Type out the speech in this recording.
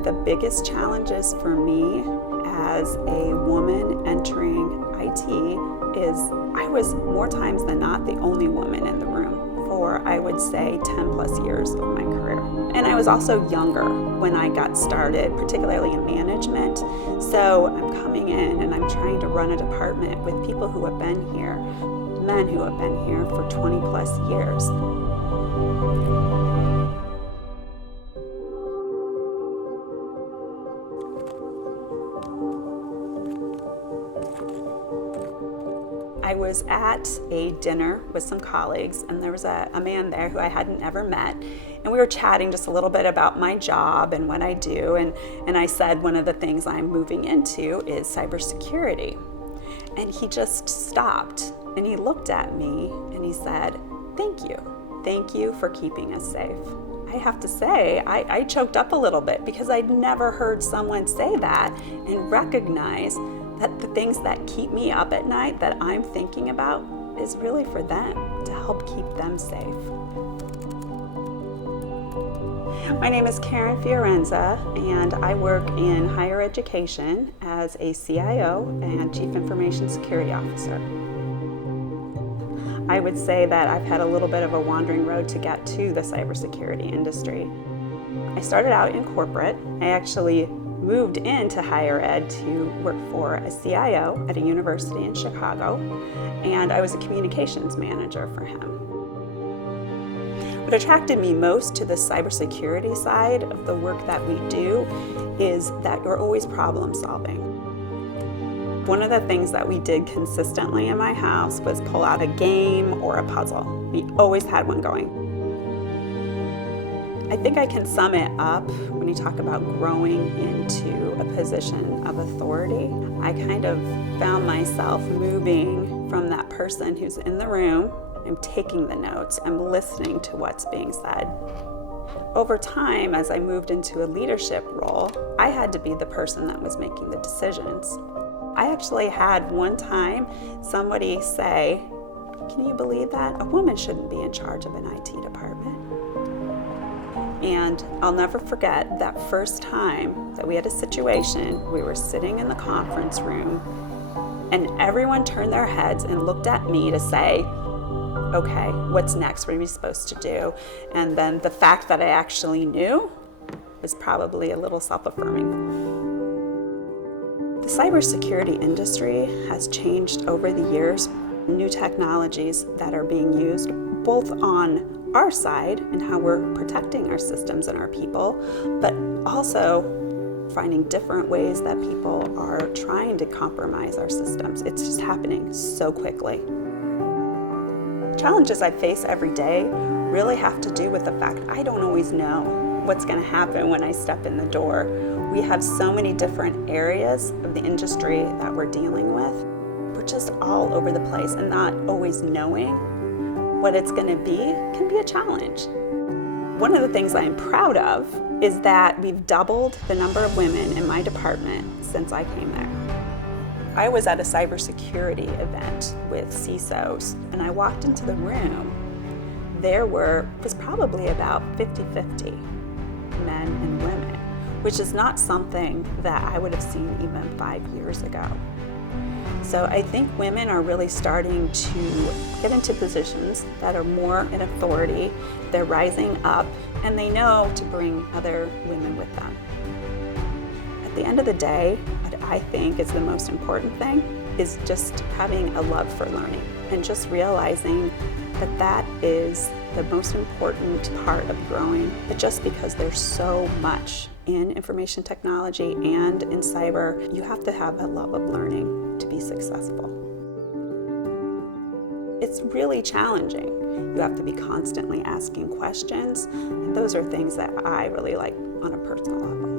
of the biggest challenges for me as a woman entering IT is I was more times than not the only woman in the room for, I would say, 10 plus years of my career. And I was also younger when I got started, particularly in management. So I'm coming in and I'm trying to run a department with people who have been here, men who have been here for 20 plus years. I was at a dinner with some colleagues, and there was a man there who I hadn't ever met, and we were chatting just a little bit about my job and what I do, and I said one of the things I'm moving into is cybersecurity. And he just stopped and he looked at me and he said, thank you for keeping us safe. I have to say, I choked up a little bit because I'd never heard someone say that and recognize that the things that keep me up at night that I'm thinking about is really for them, to help keep them safe. My name is Keren Fiorenza, and I work in higher education as a CIO and Chief Information Security Officer. I would say that I've had a little bit of a wandering road to get to the cybersecurity industry. I started out in corporate. I actually moved into higher ed to work for a CIO at a university in Chicago, and I was a communications manager for him. What attracted me most to the cybersecurity side of the work that we do is that you're always problem solving. One of the things that we did consistently in my house was pull out a game or a puzzle. We always had one going. I think I can sum it up when you talk about growing into a position of authority. I kind of found myself moving from that person who's in the room. I'm taking the notes, I'm listening to what's being said. Over time, as I moved into a leadership role, I had to be the person that was making the decisions. I actually had one time somebody say, "Can you believe that? A woman shouldn't be in charge of an IT department." And I'll never forget that first time that we had a situation, we were sitting in the conference room and everyone turned their heads and looked at me to say, okay, what's next? What are we supposed to do? And then the fact that I actually knew was probably a little self-affirming. The cybersecurity industry has changed over the years. New technologies that are being used both on our side and how we're protecting our systems and our people, but also finding different ways that people are trying to compromise our systems. It's just happening so quickly. Challenges I face every day really have to do with the fact I don't always know what's going to happen when I step in the door. We have so many different areas of the industry that we're dealing with. We're just all over the place, and not always knowing what it's going to be can be a challenge. One of the things I'm proud of is that we've doubled the number of women in my department since I came there. I was at a cybersecurity event with CISOs, and I walked into the room. There was probably about 50-50 men and women, which is not something that I would have seen even 5 years ago. So I think women are really starting to get into positions that are more in authority. They're rising up, and they know to bring other women with them. At the end of the day, what I think is the most important thing is just having a love for learning and just realizing that that is the most important part of growing. But just because there's so much in information technology and in cyber, you have to have a love of learning to be successful. It's really challenging. You have to be constantly asking questions, and those are things that I really like on a personal level.